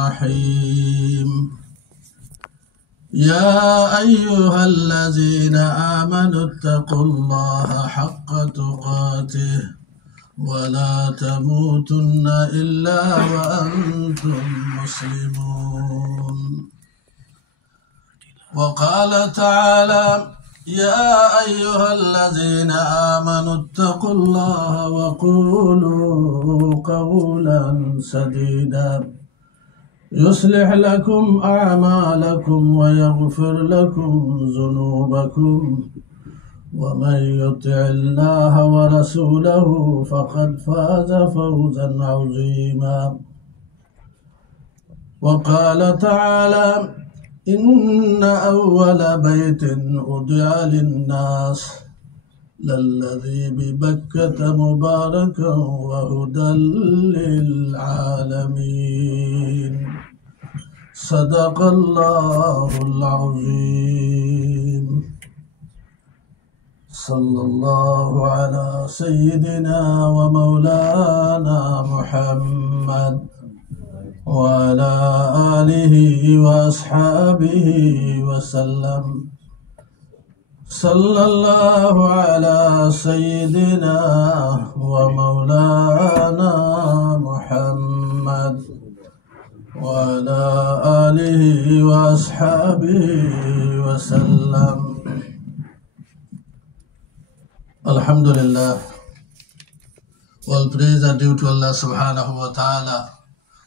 الرحيم يا أيها الذين آمنوا اتقوا الله حق تقاته ولا تموتن إلا وأنتم مسلمون وقال تعالى يا أيها الذين آمنوا اتقوا الله وقولوا قولا سديدا يصلح لكم أعمالكم ويغفر لكم ذنوبكم ومن يطع الله ورسوله فقد فاز فوزا عظيما وقال تعالى إن أول بيت وضع للناس للذي ببكة مباركا وهدى للعالمين صدق الله العظيم صلى الله على سيدنا ومولانا محمد وعلى آله وأصحابه وسلم صلى الله على سيدنا ومولانا محمد وعلى آله وأصحابه وسلم. Alhamdulillah, all praise are due to Allah subhanahu wa ta'ala.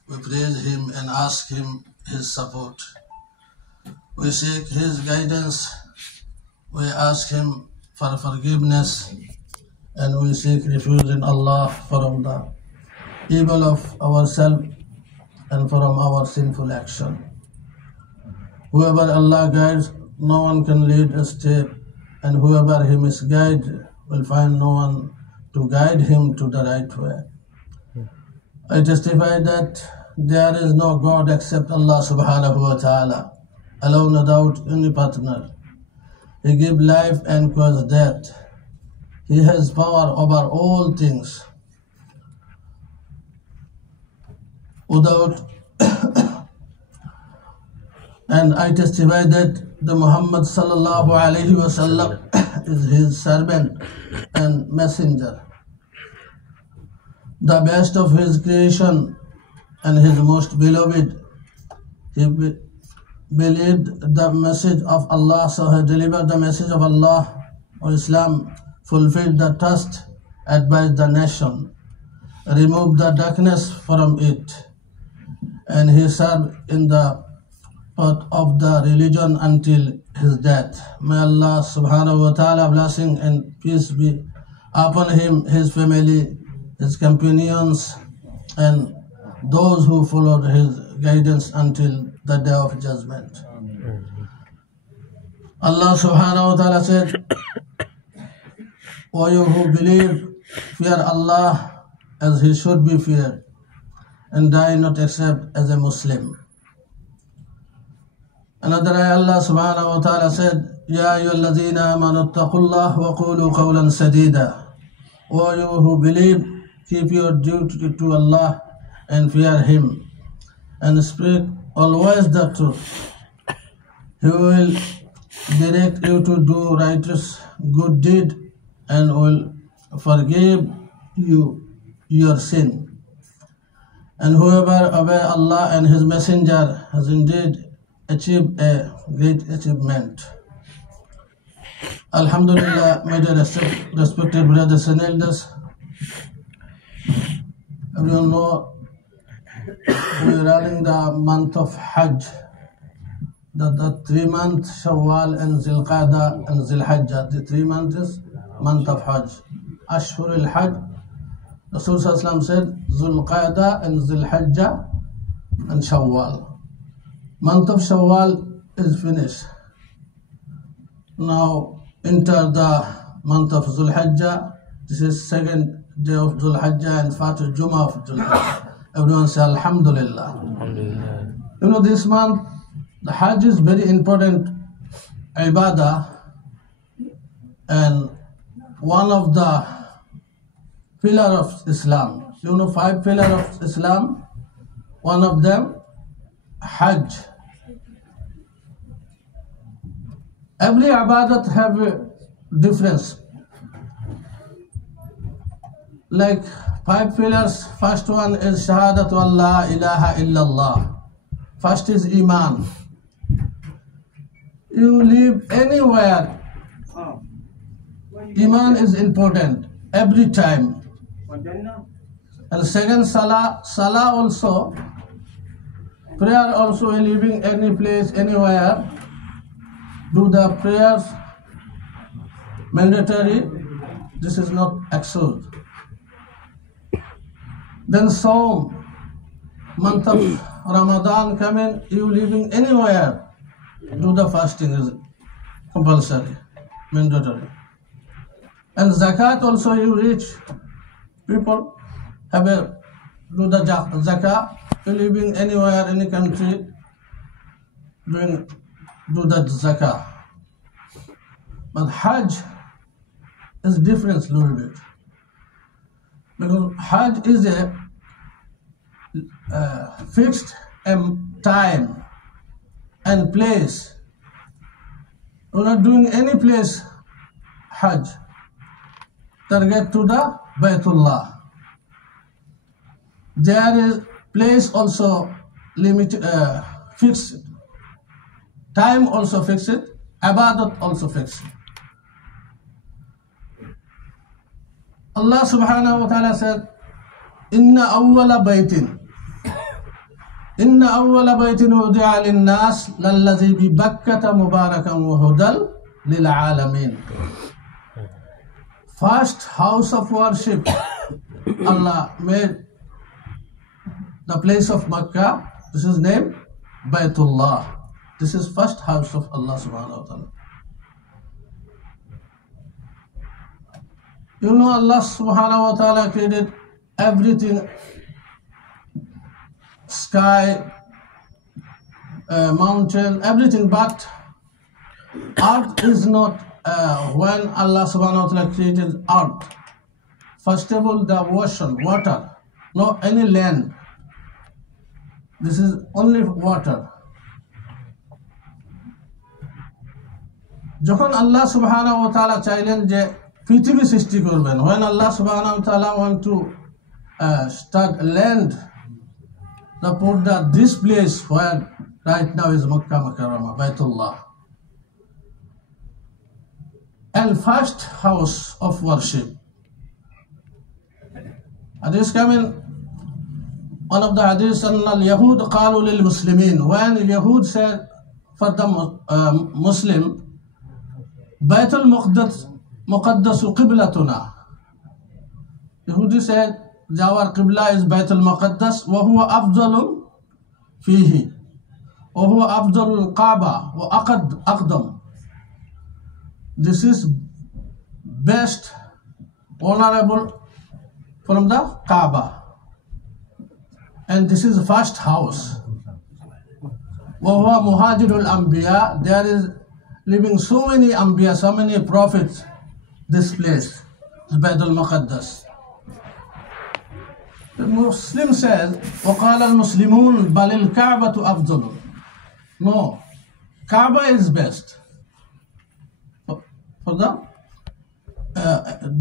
We praise Him and ask Him His support. We seek His guidance. We ask Him for forgiveness, and we seek refuge in Allah from the evil of ourselves and from our sinful action. Whoever Allah guides, no one can lead astray, and whoever He misguides will find no one to guide him to the right way. I testify that there is no God except Allah subhanahu wa ta'ala, alone without any partner. He gives life and causes death. He has power over all things. And I testify that the Muhammad sallallahu alayhi wa sallam is his servant and messenger, the best of his creation and his most beloved. He believed the message of Allah, so he delivered the message of Allah or Islam, fulfilled the trust, advised the nation, removed the darkness from it, and he served in the path of the religion until his death. May Allah subhanahu wa ta'ala blessing and peace be upon him, his family, his companions, and those who followed his guidance until the day of judgment. Allah subhanahu wa ta'ala said, O you who believe, fear Allah as He should be feared, and die not except as a Muslim. Another ayah, Allah subhanahu wa ta'ala said, Ya ayyuhalladhina amanu attaqullah wa qulu qawlan sadida. O you who believe, keep your duty to Allah and fear Him, and speak always the truth. He will direct you to do righteous good deed and will forgive you your sin. And whoever obeys Allah and His Messenger has indeed achieved a great achievement. Alhamdulillah, my dear respected brothers and elders, everyone know we are running the month of Hajj, the 3 months Shawwal and Zilqa'dah and Zilhajjah. The 3 months is month of Hajj. Ashhur al-Hajj, Rasul Sallallahu Alaihi Wasallam said, Zulqa'dah and Zilhajjah and Shawwal. Month of Shawwal is finished. Now enter the month of Zulhajjah. This is second day of Zulhajjah and first Jummah of Zulhajjah. Everyone say Alhamdulillah. Alhamdulillah. You know, this month the Hajj is very important ibadah, and one of the pillar of Islam. You know 5 pillars of Islam? One of them Hajj. Every ibadat have a difference. Like 5 pillars, first one is Shahadatu Allah ilaha illallah. First is Iman. You live anywhere, Iman is important every time. And second, Salah. Salah also, prayer also, living any place, anywhere, do the prayers mandatory. This is not excused. Then Saum, month of Ramadan coming, you living anywhere, do the fasting is compulsory, mandatory. And Zakat also, you rich people have a do the Zakat, you living anywhere, any country, do the Zakat. But Hajj is different a little bit. Because Hajj is a fixed time and place. You're not doing any place Hajj. Target to the Baytullah. There is place also fixed. Time also fixed. Ibadat also fixed. Allah subhanahu wa ta'ala said, Inna awwala baytin wudi'a lin-nas lallazi bi Bakkata mubarakan wa hudal lil alamin. First house of worship Allah made the place of Makkah. This is named Baytullah. This is first house of Allah subhanahu wa ta'ala. You know, Allah subhanahu wa ta'ala created everything, sky, mountain, everything, but earth is not, when Allah subhanahu wa ta'ala created earth, first of all the ocean, water, no any land. This is only water. যখন আল্লাহ সুবহানাহু ওয়া তাআলা চাইলেন যে পৃথিবী সৃষ্টি করবেন, when Allah subhanahu wa ta'ala want to start land, the put this place where right now is Makkah Mukarramah, Baytullah, and first house of worship. Hadith coming, one of the hadiths, al-Yahud qalu lil-Muslimin, when Yahud said for the Muslim, Baytul Muqaddasu qiblatuna. Yahudi said, our qibla is Baytul Muqaddas, wa huwa afdalun fihi, wa huwa afdalul Kaaba, wa aqdam. This is best, honorable from the Kaaba. And this is the first house. Wa huwa muhajirul anbiya. There is living so many anbiya, so many prophets. This place is Baytul Muqaddas. The Muslim says, وَقَالَ الْمُسْلِمُونَ بَلِ الْكَعْبَةُ أَفْضَلُ. No, Kaaba is best for the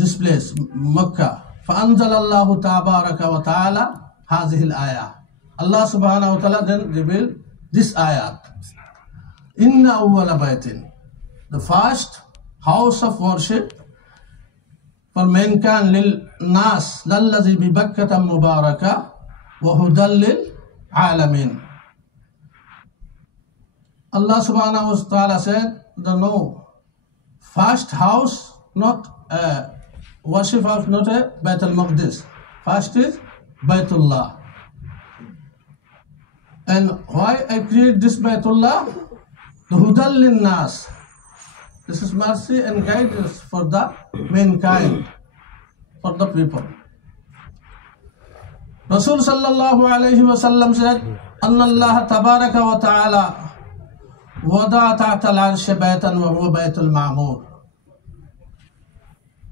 this place, Makkah. فَأَنزَلَ اللَّهُ تَبَارَكَ وَتَعَالَى هَذِهِ الْآيَةِ. Allah subhanahu wa ta'ala then revealed this ayat. Inna awwala baytin, the first house of worship for mankind, lil nas lallazi bi Bakkata mubaraka wa hudal lil alamin. Allah subhanahu wa ta'ala said, no, first house, not worship of not a Baytul Maqdis. First is Baytullah. And why I create this Baytullah? The hudal lin nas. This is mercy and guidance for the mankind, for the people. Rasul sallallahu alayhi wa sallam said, Anna Allah tabaraka wa ta'ala wada ta'ta al-arsh baytan wa huwa Baytul Ma'mur.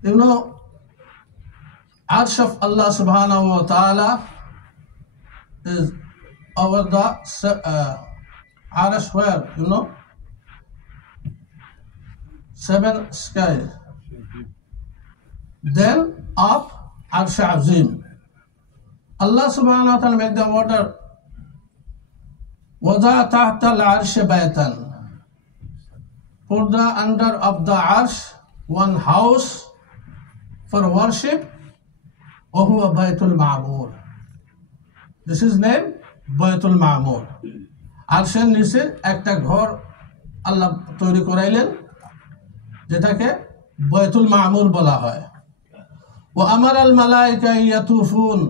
You know, arsh of Allah subhanahu wa ta'ala is over the Arsh where, you know, 7 skies. Then up Arsh Azim. Allah subhanahu wa ta'ala make the water وَضَعَ تَحْتَ الْعَرْشِ بَيْتًا. Put the under of the Arsh one house for worship. وَهُوَ بَيْتُ الْمَعْمُورِ. This is named Baytul Ma'mur. আরশের নিচে একটা ঘর আল্লাহ তৈরি করাইলেন যেটাকে বাইতুল মামুর বলা হয়। ওয়া আমারাল মালায়েকা ইয়াতুফুন।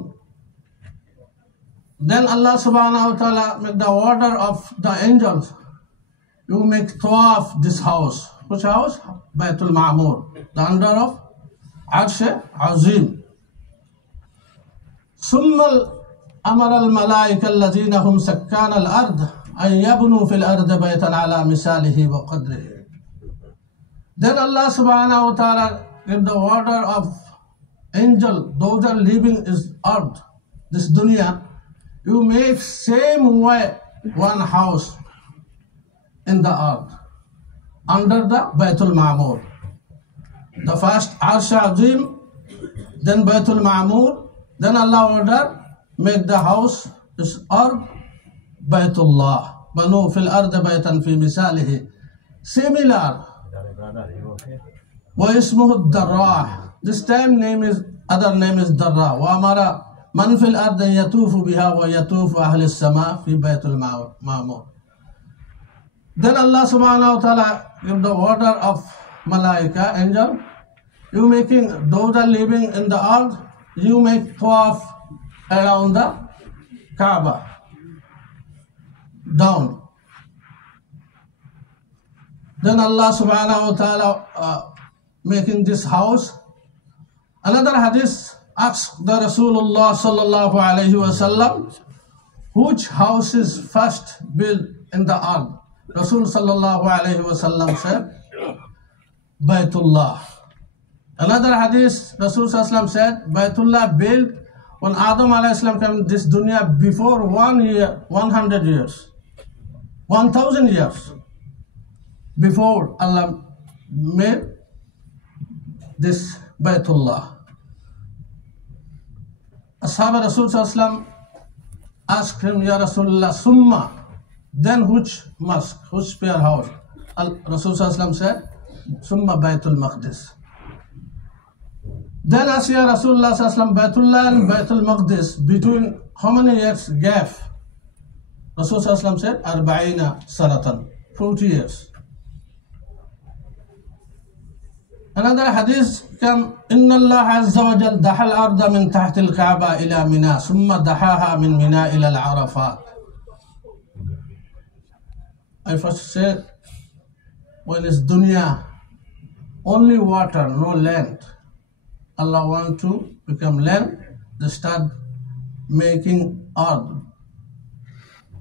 Then Allah subhanahu wa ta'ala make the order of the angels. You make tawaf this house. Which house? Baytul Ma'mur. The under of Arsh Azim. Summal أمر الملائكة الذين هم سكان الأرض أن يبنوا في الأرض بيتا على مثاله وقدره. Then Allah subhanahu wa ta'ala gave the order of angel, those are living is earth, this dunya, you make same way one house in the earth, under the Baytul Ma'mur. The first Arsh Azim, then Baytul Ma'mur, then Allah order make the house is Ard Baytullah. Banu fil Ard Baytan fi misalihi. Similar. Wa ismuhu Darrah. This time other name is Darrah. Wa amara man fil Ard yatufu biha wa yatufu ahli sama fi Baytul Ma'mur. Then Allah subhanahu wa ta'ala give the order of Malaika, angel. You making those are living in the earth, you make tawaf around the Kaaba, down. Then Allah subhanahu wa ta'ala making this house. Another hadith asked the Rasulullah sallallahu alayhi wa sallam, which house is first built in the earth? Rasul sallallahu alayhi wa sallam said, Baytullah. Another hadith, Rasul sallallahu alayhi wa sallam said, Baytullah built when Adam alayhi salam came this dunya before 1 year, 100 years, 1000 years before Allah made this Baytullah. Ashab Rasul sallallahu alayhi wasallam asked him, Ya Rasulullah, Summa, then which mosque, which prayer house? Rasul sallallahu alayhi wasallam said, Summa Baytul Maqdis. Then asked Ya Rasulullah sallallahu alayhi wasallam, Baytullah and Baytul Maqdis, between how many years gap? Rasul sallallahu alayhi wasallam said, Arba'ina Sanatan, 40 years. Another hadith come, Inna Allah azza wa jal dahal arda min tahtil Kaaba ila Mina, summa dahaha min Mina ila al-Arafat. I first said, when it's dunya, only water, no land. Allah want to become land, they start making earth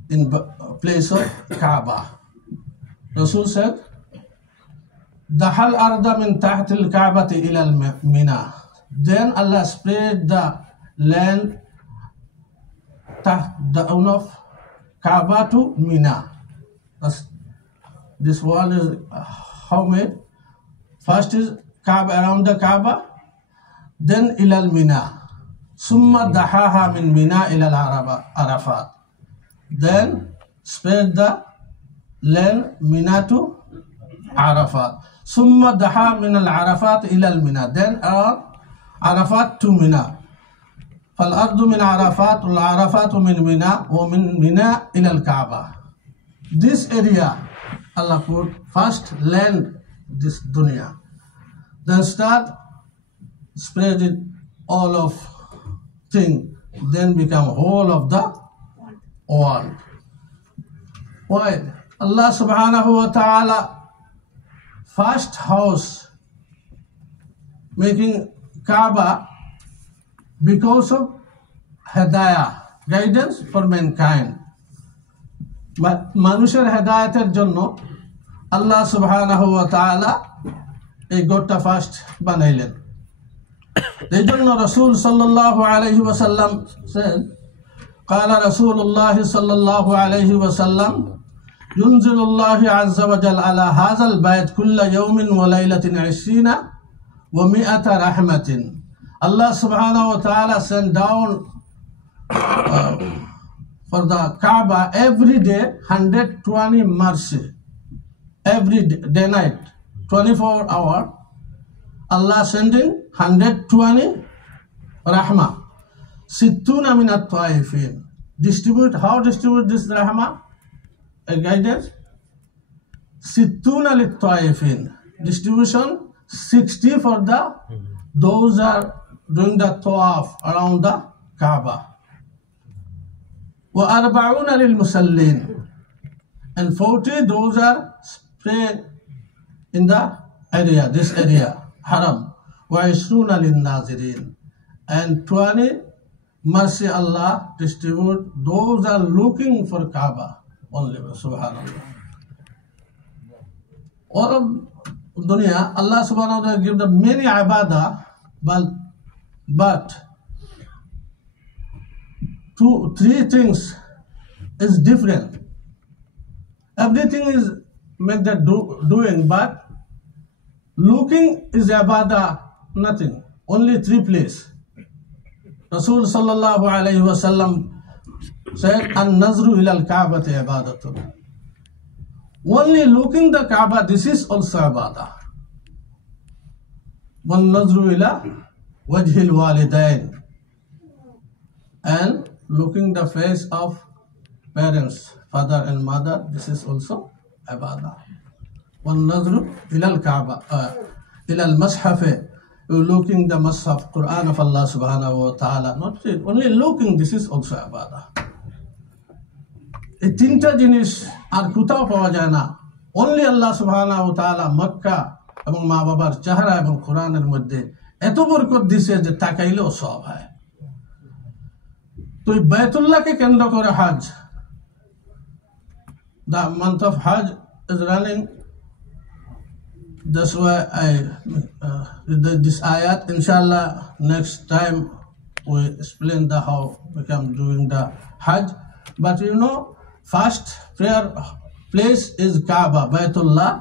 in place of Kaaba. Rasul said, Dahal arda min tahtil Kaabati ila Mina. Then Allah spread the land down of Kaaba to Mina. This wall is how made? First is Kaaba, around the Kaaba, then ilal Mina. Summa dahaha min Mina ilal Arafat. Then spread the land Mina to Arafat. Summa daha min al Arafat ilal Mina. Then Arafat to Mina. Fal ardu min Arafat, wal Arafatu min Mina, wa min Mina ilal Kaaba. This area Allah put first land this dunya. Then start spread it all of thing, then become whole of the world. Why? Allah subhanahu wa ta'ala first house making Kaaba because of Hidayah, guidance for mankind. মানুষের হেদায়েতের জন্য আল্লাহ সুবহানাহু ওয়া তাআলা এই গোটা first বানাইলেন। এই জন্য রাসূল সাল্লাল্লাহু আলাইহি ওয়াসাল্লাম said, قال رسول الله صلى الله عليه وسلم ينزل الله عز وجل على هذا البيت كل يوم وليلة 20 و100 رحمة. Allah subhanahu wa ta'ala sent down for the Kaaba every day 120 mercy. Every day night, 24 hours, Allah sending 120 rahmah. Sittuna minat taifin. How distribute this rahmah? A guidance? Sittuna lit taifin. Distribution 60 for those are doing the tawaf around the Kaaba. Wa arba'una lil musallin. And 40 those are praying in the area, this area, haram. Wa ishruna lin nazirin. And 20 mercy Allah distribute those are looking for Kaaba only. Subhanallah. All of dunya, Allah subhanahu wa ta'ala give the many ibadah, but three things is different. Everything is make that doing, but looking is ibadah, nothing. Only three places. Rasul sallallahu alayhi wa sallam said, An-nazru ila al-Ka'bati ibadatun. Only looking the Kaaba, this is also ibadah. Wan-nazru ila wajhil walidain. And looking the face of parents, father and mother, this is also ibadah. Wan-nazru ila al-Kaaba, ila al-mashafi. Looking the Mashaf, Quran of Allah subhanahu wa ta'ala, not it. Only looking, this is also ibadah. এই তিনটা জিনিস আর কোথাও পাওয়া যায় না। Only আল্লাহ সুবহানাহু ওয়া তাআলা মক্কা এবং মা বাবার চেহারা এবং কোরআনের মধ্যে এত বরকত দিয়েছে যে তাকাইলেও সওয়াব হয়। তো এই বাইতুল্লাহকে কেন্দ্র করে হজ, the month of Hajj is running. That's why I this ayat. Inshallah, next time we explain how we can doing the Hajj. But you know, first prayer place is Kaaba, Baitullah.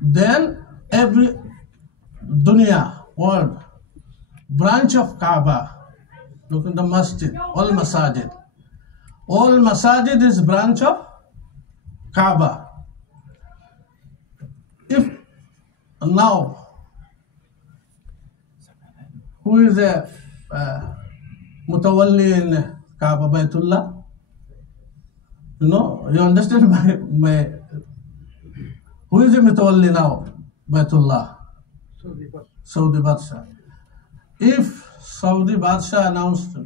Then every dunya, world, branch of Kaaba. Look at the masjid, all masajid. All masajid is branch of Kaaba. If now, who is a mutawalli in Kaaba, Baitullah? You understand my who is the Mutawalli now? Baitullah. Saudi Badshah. If Saudi Badshah announced,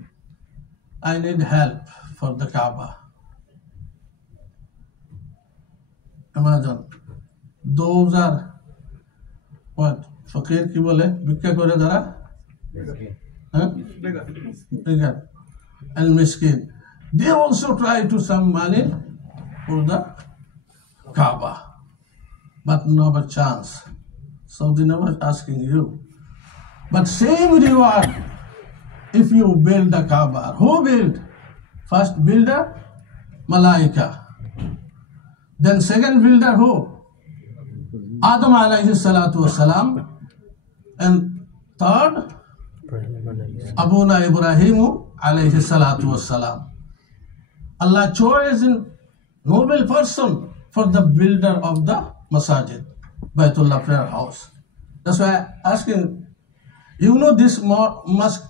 I need help for the Kaaba. Imagine, those are what? Fakir ki bole? Bhikka kore dara? Beggar. And miskin. They also try to some money for the Kaaba, but never chance. So they never asking you. But same reward if you build the Kaaba. Who build? First builder, Malaika. Then second builder who? Adam alayhi salatu wasalam. And third, Abuna Ibrahimu alayhi salatu wasalam. Allah chose a noble person for the builder of the masajid, Baitullah prayer house. That's why I'm asking, this mosque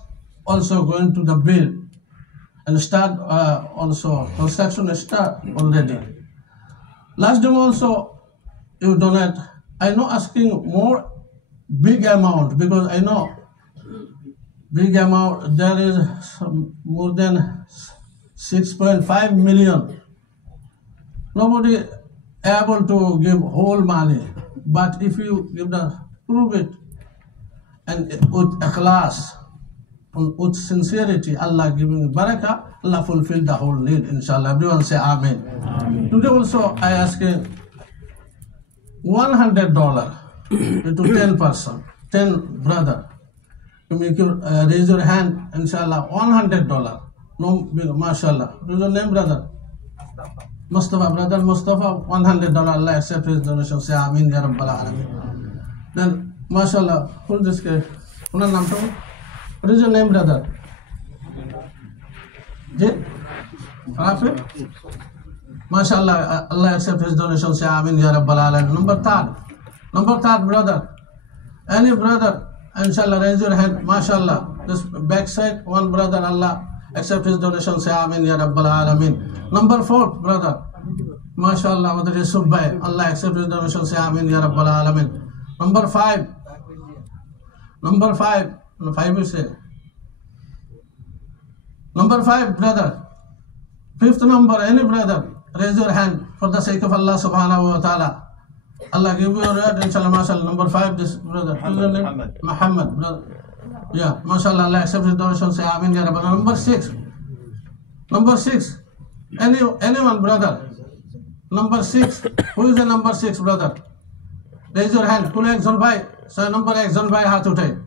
also going to the build and start also construction start already. Last time also you donate. I know asking more big amount because I know big amount there is more than 6.5 million. Nobody able to give whole money, but if you give prove it, and with ikhlas, with sincerity, Allah giving barakah, Allah fulfill the whole need. Inshallah, everyone say Amen. Amen. Today also I ask $100 to 10 person, 10 brother. You make raise your hand, inshallah, $100. No, mashallah. What is your name, brother? Mustafa, brother Mustafa, $100. Allah accept his donation. Say Amin, Ya Rabbal Alameen. Then, mashallah, who is this guy? What is your name, brother? Rafi? Mashallah, Allah accept his donation. Say Amin, Ya Rabbal Alameen. Number third, brother. Any brother, inshallah, raise your hand. Mashallah. This backside, one brother, Allah accept his donation. Say Amin, Ya Rabbal Alameen. Number fourth, brother. MashaAllah, Mother Yusuf Bhai. Allah accept his donation. Say Amin, Ya Rabbal Alameen. Number five. Five you say. Number five, brother. Fifth number, any brother. Raise your hand for the sake of Allah subhanahu wa ta'ala. Allah give you a word, inshallah, mashallah. Number five, this brother. Muhammad, brother. Yeah, mashallah, Allah accept his donation. Say Amin, Ya Rabbal Alameen. Number six. Anyone, brother? Number six. Who is the number six, brother? Raise your hand. Kul ekjon bhai. So number ekjon bhai hath uthai.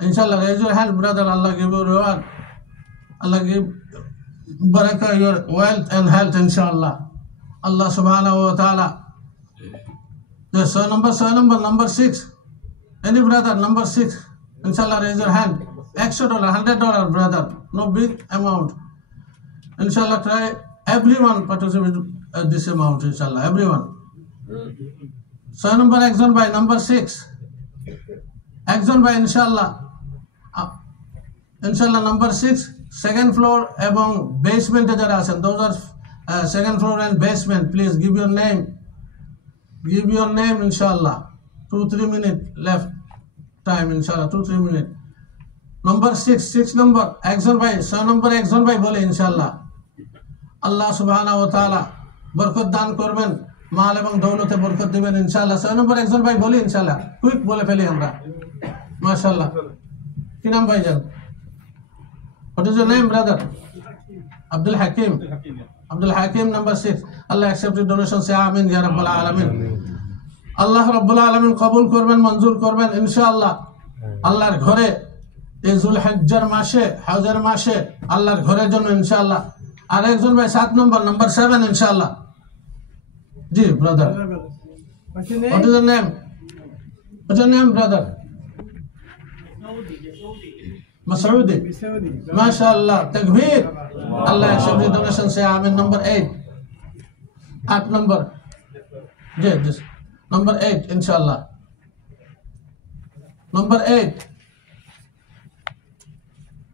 Inshallah, raise your hand, brother. Allah give you reward. Allah give barakah, your wealth and health, inshallah. Allah subhanahu wa ta'ala. Yes, so number six. Any brother, number six. Inshallah, raise your hand. $100, $100, brother. No big amount. Inshallah, try everyone participate this amount, inshallah, everyone. So number action by number six. Action by inshallah. Inshallah, number six. Second floor among basement those are second floor and basement. Please give your name. Give your name, inshallah. 2-3 minutes left time, inshallah. 2-3 minutes. Number six number action by. So number action by bole, inshallah. Allah subhanahu wa ta'ala বরকত দান করবেন, মাল এবং দৌলতে বরকত দিবেন ইনশাআল্লাহ। 6 নম্বর একজন ভাই বলি ইনশাআল্লাহ, কুইক বলে ফেলি আমরা। মাশাআল্লাহ, কি নাম ভাইজান? What is your name, brother? Abdul Hakim. Abdul Hakim, number 6. Allah accept your donation. Say Amin, Ya Rabbal Alameen. Allah Rabbul Alameen কবুল করবেন, মঞ্জুর করবেন ইনশাআল্লাহ। আল্লাহর ঘরে এই যুলহিজ্জার মাসে, হজের মাসে আল্লাহর ঘরের জন্য ইনশাআল্লাহ। আর একজন ভাই 7 নম্বর, number 7 ইনশাআল্লাহ। জি brother, what is your name? What's your name, brother? Masoudi. MashaAllah, takbir. Allah accept the donation. Say Amin. Number 8. 8 number. Yeah, this number 8 inshallah. Number 8.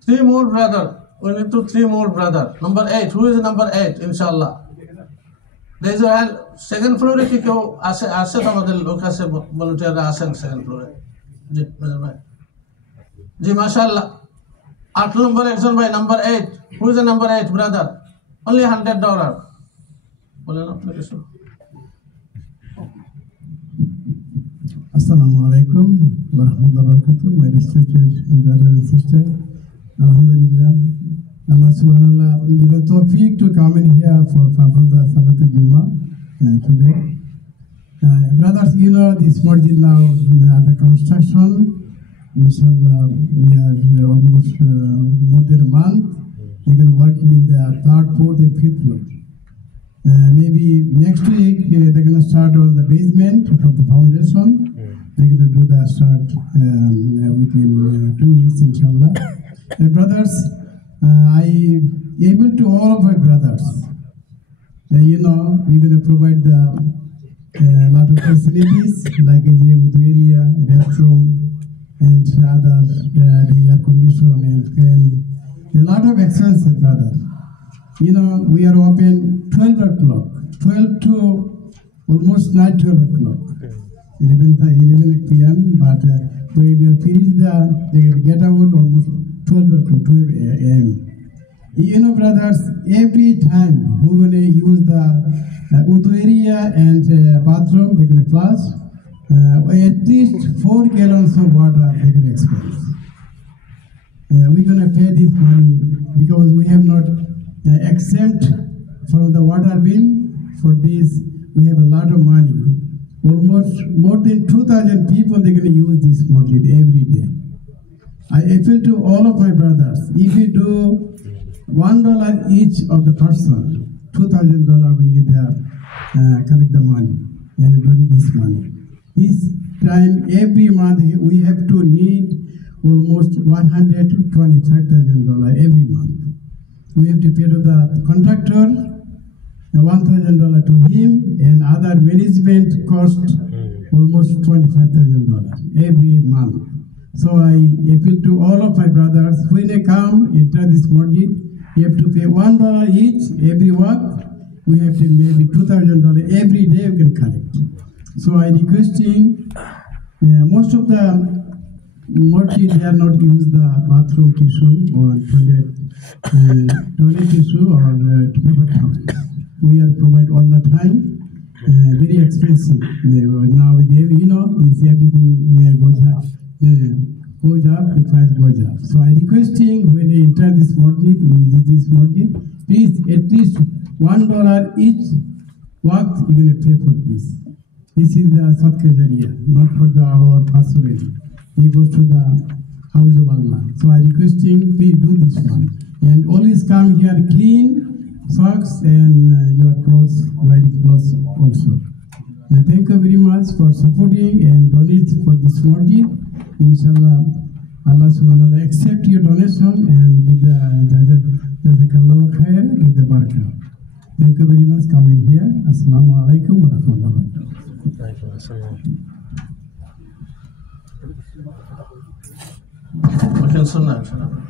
3 more, brother. We need to 3 more, brother. Number 8. Who is number 8? Inshallah. There is a second floor. Ki kyo aase amader lok ase volunteer asen second floor. Ji bhai. Ji mashallah. 8 number action by number 8. Who is the number 8, brother? Only $100. Bole na please. Assalamu alaikum wa rahmatullahi wa barakatuh. My respected brother and sister. Alhamdulillah. Allah subhanahu wa ta'ala give us tawfiq to come in here for the Salatul Jummah today. Brothers, you know this masjid now under construction. Inshallah, we are almost more than a month. We're going to work in the 3rd, 4th and 5th floor. Maybe next week they're going to start on the basement for the foundation. They're going to do the start within 2 weeks, inshallah. Brothers, I able to all of my brothers. You know, we're going to provide the lot of facilities like a area, restroom, and other the air condition and fan. A lot of expenses, brother. You know, we are open 12 o'clock, 12 to almost night 12 o'clock, 11 p.m. But when they finish they get out almost 12 o'clock, 12 a.m. You know, brothers, every time we're going to use the wudu area and bathroom, they're going to flush. At least 4 gallons of water they're going to expense. We're going to pay this money because we have not exempt from the water bill. For this, we have a lot of money. Almost more than 2,000 people they're going to use this masjid every day. I appeal to all of my brothers, if you do $1 each of the person, $2,000 we get collect the money and donate this money. This time every month we have to need almost $125,000 every month. We have to pay to the contractor $1,000 to him, and other management cost almost $25,000 every month. So I appeal to all of my brothers, when they come enter this masjid, you have to pay $1 each every work. We have to maybe $2,000 every day we can collect. So I requesting most of the masjid they are not use the bathroom tissue or toilet tissue or paper towel. We are provide all the time. Very expensive. Now is everything goes up, the price goes up. So I requesting when they enter this masjid, please at least $1 each work you're gonna pay for this. This is the Sadqa Jariya, not for our personal. It goes to the house of Allah. So I requesting please do this one. And always come here clean socks and your clothes, wearing clothes also. And thank you very much for supporting and donating for this masjid. Inshallah, Allah subhanahu wa ta'ala accept your donation and give the jazakallahu khair, give the barakah. Thank you very much coming here. Assalamu alaikum wa rahmatullahi wa barakatuh.